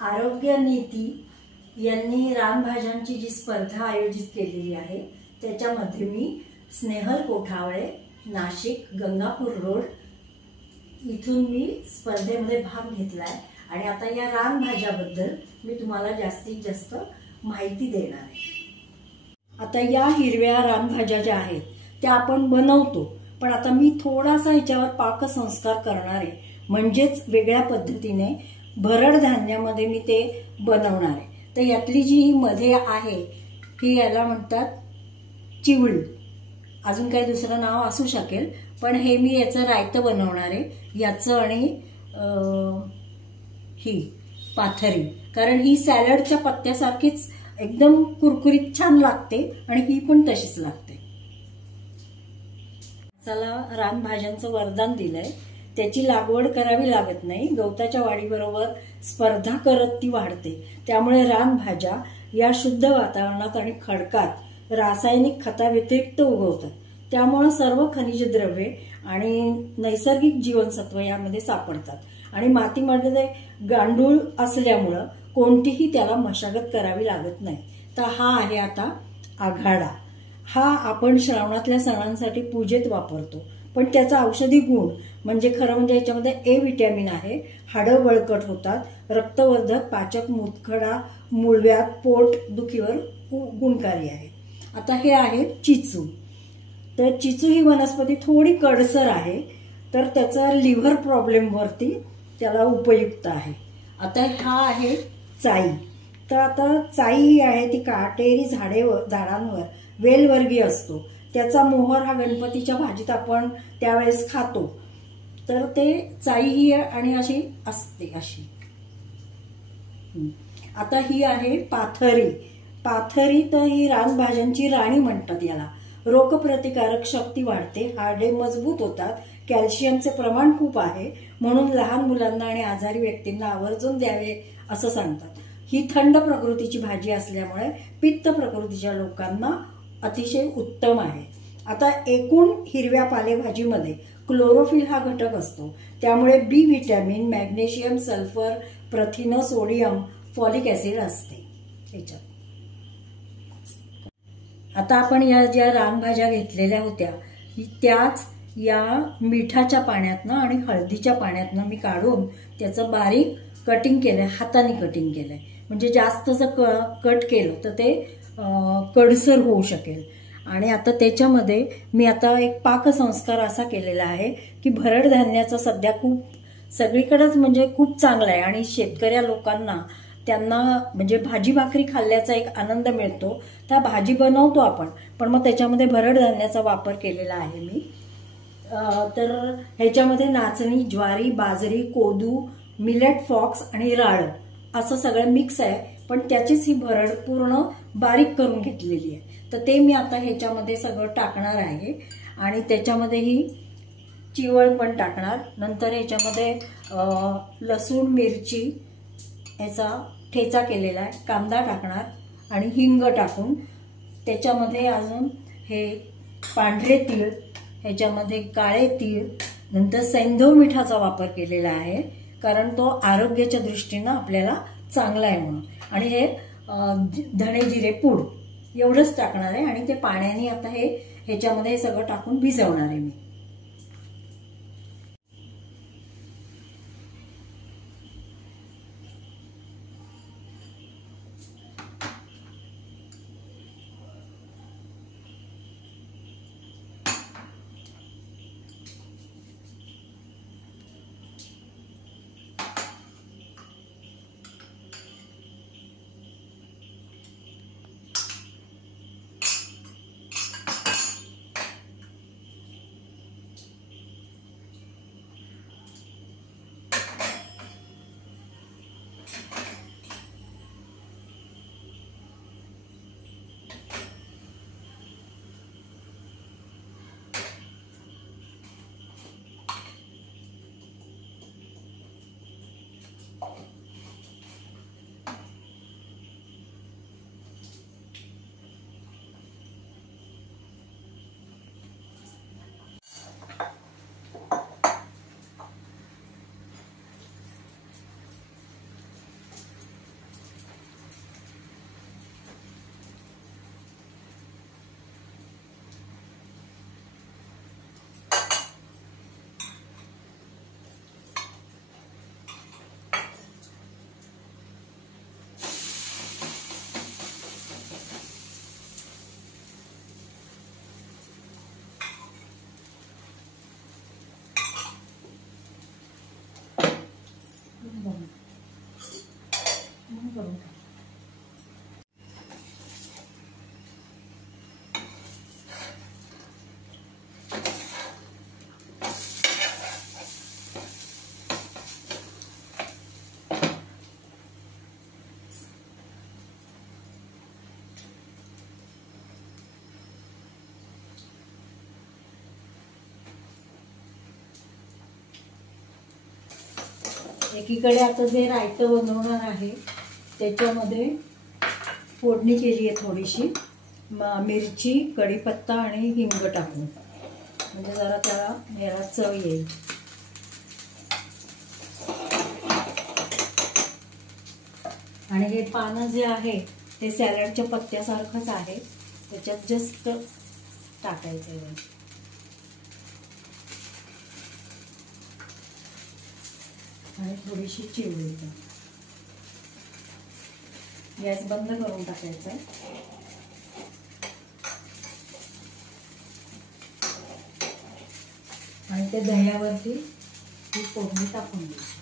आरोग्य नीती यांनी रानभाज्यांची जी स्पर्धा आयोजित केलेली आहे त्याच्यामध्ये मी स्नेहल कोठावळे, नाशिक गंगापूर रोड इथून मी स्पर्धेमध्ये भाग घेतलाय आणि आता या रानभाज्याबद्दल मी तुम्हाला जास्तीत जास्त माहिती देणार आहे। आता या हिरव्या रानभाज्या ज्या आहेत त्या आपण बनवतो, पण आता मी थोडासा याच्यावर पाकसंस्कार करणार आहे, म्हणजेच वेगळ्या पद्धतीने भरड धान्यामध्ये मी ते बनवणार आहे। तर यातली जी ही मध्ये आहे ही याला म्हणतात चिवळी, अजून काही दुसरं नाव असू शकेल, पण हे मी याचं रायतं बनवणार आहे याचं आणि ही पाथरी, कारण ही सॅलडच्या पत्त्यासारखीच एकदम कुरकुरीत छान लागते आणि ही पण तशीच लागते। चला, रानभाज्यांचं वरदान दिलंय, त्याची लागवड करावी लागत नाही, गवताच्या वाढीबरोबर स्पर्धा करत ती वाढते। त्यामुळे रानभाज्या या शुद्ध वातावरणात आणि खडकात रासायनिक खताव्यतिरिक्त उगवतात, त्यामुळे सर्व खनिज द्रव्ये आणि नैसर्गिक जीवनसत्व यामध्ये सापडतात आणि मातीमध्ये गांडूळ असल्यामुळे कोणतीही त्याला मशागत करावी लागत नाही। तर हा आहे आता आघाडा, हा आपण श्रावणातल्या सणांसाठी पूजेत वापरतो, पण त्याचा औषधी गुण म्हणजे खरं म्हणजे याच्यामध्ये ए विटॅमिन आहे, हाडं बळकट होतात, रक्तवर्धक, पाचक, मूतखडा, मूळव्याध, पोट दुखीवर गुणकारी आहे। आता हे आहे चिचू, तर चिचू ही वनस्पती थोडी कडसर आहे, तर त्याचा लिव्हर प्रॉब्लेम वरती त्याला उपयुक्त आहे। आता हा आहे चाई, तर आता चाई ही आहे ती काटेरी झाडांवर वेलवर्गीय असतो, त्याचा मोहर हा गणपतीच्या भाजीत आपण त्यावेळेस खातो, तर ते चाई ही आणि अशी असते अशी। आता ही आहे पाथरी, पाथरी तर ही रानभाज्यांची राणी म्हणतात याला, रोगप्रतिकारक शक्ती वाढते, हाडे मजबूत होतात, कॅल्शियमचे प्रमाण खूप आहे, म्हणून लहान मुलांना आणि आजारी व्यक्तींना आवर्जून द्यावे असं सांगतात। ही थंड प्रकृतीची भाजी असल्यामुळे पित्त प्रकृतीच्या लोकांना अतिशय उत्तम आहे। आता एकूण हिरव्या पालेभाजीमध्ये क्लोरोफिल हा घटक असतो, त्यामुळे बी विटॅमिन, मॅग्नेशियम, सल्फर, प्रथिन, सोडियम, फॉलिक ऍसिड असते याच्यात। आता आपण या ज्या रानभाज्या घेतलेल्या होत्या त्याच या मिठाच्या पाण्यातनं आणि हळदीच्या पाण्यातनं मी काढून त्याचं बारीक कटिंग केलंय, हाताने कटिंग केलंय, म्हणजे जास्त जर कट केलं तर ते कडसर होऊ शकेल। आणि आता त्याच्यामध्ये मी आता एक पाकसंस्कार असा केलेला आहे की भरड धान्याचा सध्या खूप सगळीकडेच म्हणजे खूप चांगला आहे आणि शेतकऱ्या लोकांना त्यांना म्हणजे भाजी भाकरी खाल्ल्याचा एक आनंद मिळतो, त्या भाजी बनवतो आपण, पण मग त्याच्यामध्ये भरड धान्याचा वापर केलेला आहे मी। तर ह्याच्यामध्ये नाचणी, ज्वारी, बाजरी, कोदू, मिलेट, फॉक्स आणि राळ असं सगळं मिक्स आहे, पण त्याचीच ही भरड पूर्ण बारीक करून घेतलेली आहे। तर ते मी आता ह्याच्यामध्ये सगळं टाकणार आहे आणि त्याच्यामध्ये ही चिवळ पण टाकणार, नंतर ह्याच्यामध्ये लसूण, मिरची याचा ठेचा केलेला आहे, कांदा टाकणार आणि हिंग टाकून त्याच्यामध्ये अजून हे पांढरे तीळ, ह्याच्यामध्ये काळे तीळ, नंतर सैंधव मिठाचा वापर केलेला आहे, कारण तो आरोग्याच्या दृष्टीनं आपल्याला चांगला आहे म्हणून, आणि हे धणे जिरे पूड एवढंच टाकणार आहे आणि ते पाण्याने आता हे ह्याच्यामध्ये सगळं टाकून भिजवणार आहे मी। एकीकडे आता जे रायतं बनवणार आहे त्याच्यामध्ये फोडणी केली आहे थोडीशी मिरची, कढीपत्ता आणि हिंग टाकून, म्हणजे जरा त्याला याला चव येईल. आणि हे पानं जे आहे ते सॅलडच्या पत्त्यासारखंच आहे, त्याच्यात जस्ट टाकायचं आहे आणि थोडीशी चिवडी. गॅस बंद करून टाकायचा आणि त्या दह्यावरती ही फोडणी टाकून द्यायची.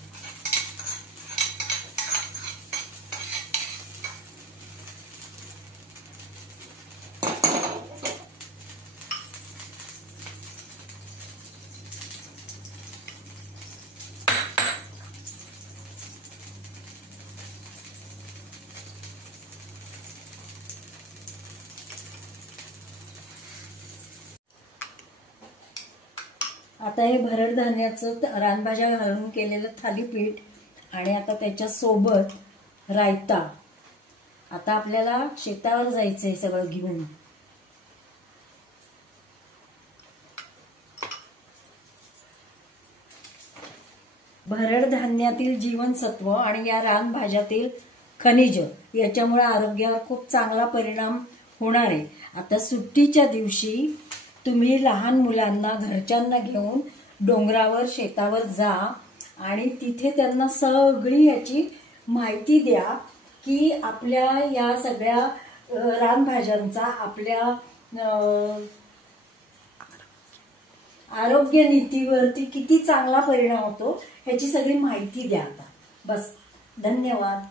आता हे भरड धान्याचं रानभाज्या घालून केलेलं थालीपीठ आणि आता त्याच्यासोबत रायता. आता आपल्याला शेतावर जायचंय सगळं घेऊन. भरड धान्यातील जीवनसत्व आणि या रानभाज्यातील खनिज याच्यामुळे आरोग्यावर खूप चांगला परिणाम होणार आहे. आता सुट्टीच्या दिवशी तुम्ही लहान मुलांना घरच्यांना घेऊन डोंगरावर शेतावर जा आणि तिथे त्यांना सगळी याची माहिती द्या की आपल्या या सगळ्या रानभाज्यांचा आपल्या आरोग्य नीतीवरती किती चांगला परिणाम होतो ह्याची सगळी माहिती द्या. आता बस, धन्यवाद.